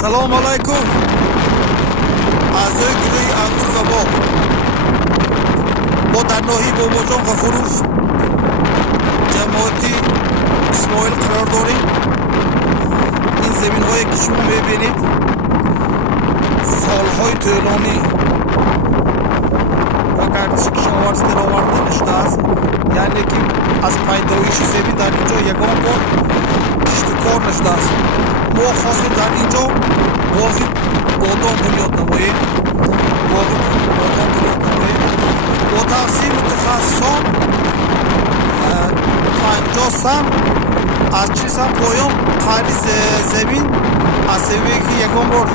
سلام علیکم. اعضای گروه انگور و باغ ما در ناحیه باباجان غفوروف جماعتی اسماعیل قرار داریم. این زمین هایی که شما میبینید سالهای طولانی با گردش کشاورزی در آورده نشده است. یعنی که از پیدایش زمین در اینجا یگان بار کشتکار نشده است. ما خواستیم در اینجا باغی بادام بنیاد نماییم. با توصیه متخصصان 50 سم از 40 سم پایان خرید زمین از سببی که یگان بار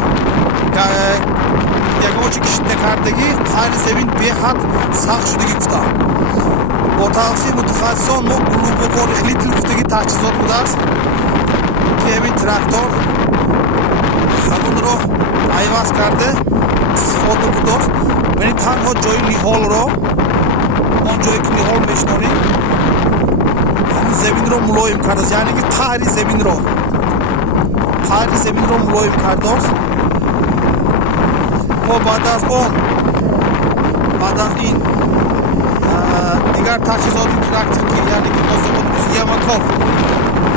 یگان چی کشت نکردگی خرید زمین به حد سخت شدگی گفته. با توصیه متخصصان ما گلوبوکار خیلی گفتگی تجهیزات بوده است که همین تراکتور همون را عوض کرده استفاده بوده است. یعنی تنها جای نیحال را آن جایی که نیحال میشنانیم همین زمین را ملایم کرده است. یعنی که قهر زمین را ملایم کرده است. ما بعد از این دیگر تجهیزات تراکتوری یعنی که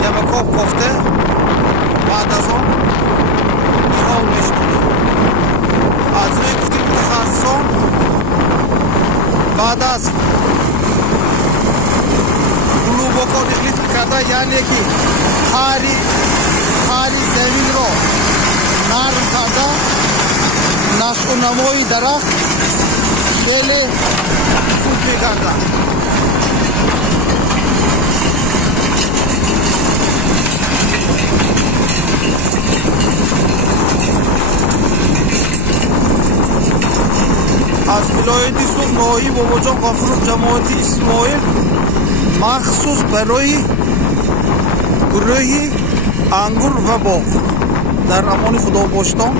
یمکاف کافته بعد از آن نیحال میشنانیم. از روی گفته متخصصان بعد از گلوبوکار اخلیط کرده یعنی که خاری زمین را نرم کرده نشو و نمای درخت خیلی خوب میگرده. از ولایت سوخ ناحیه باباجان غفوروف جماعتی اسماعیل مخصوص برای گروه انگور و باغ در امان خدا باشتان.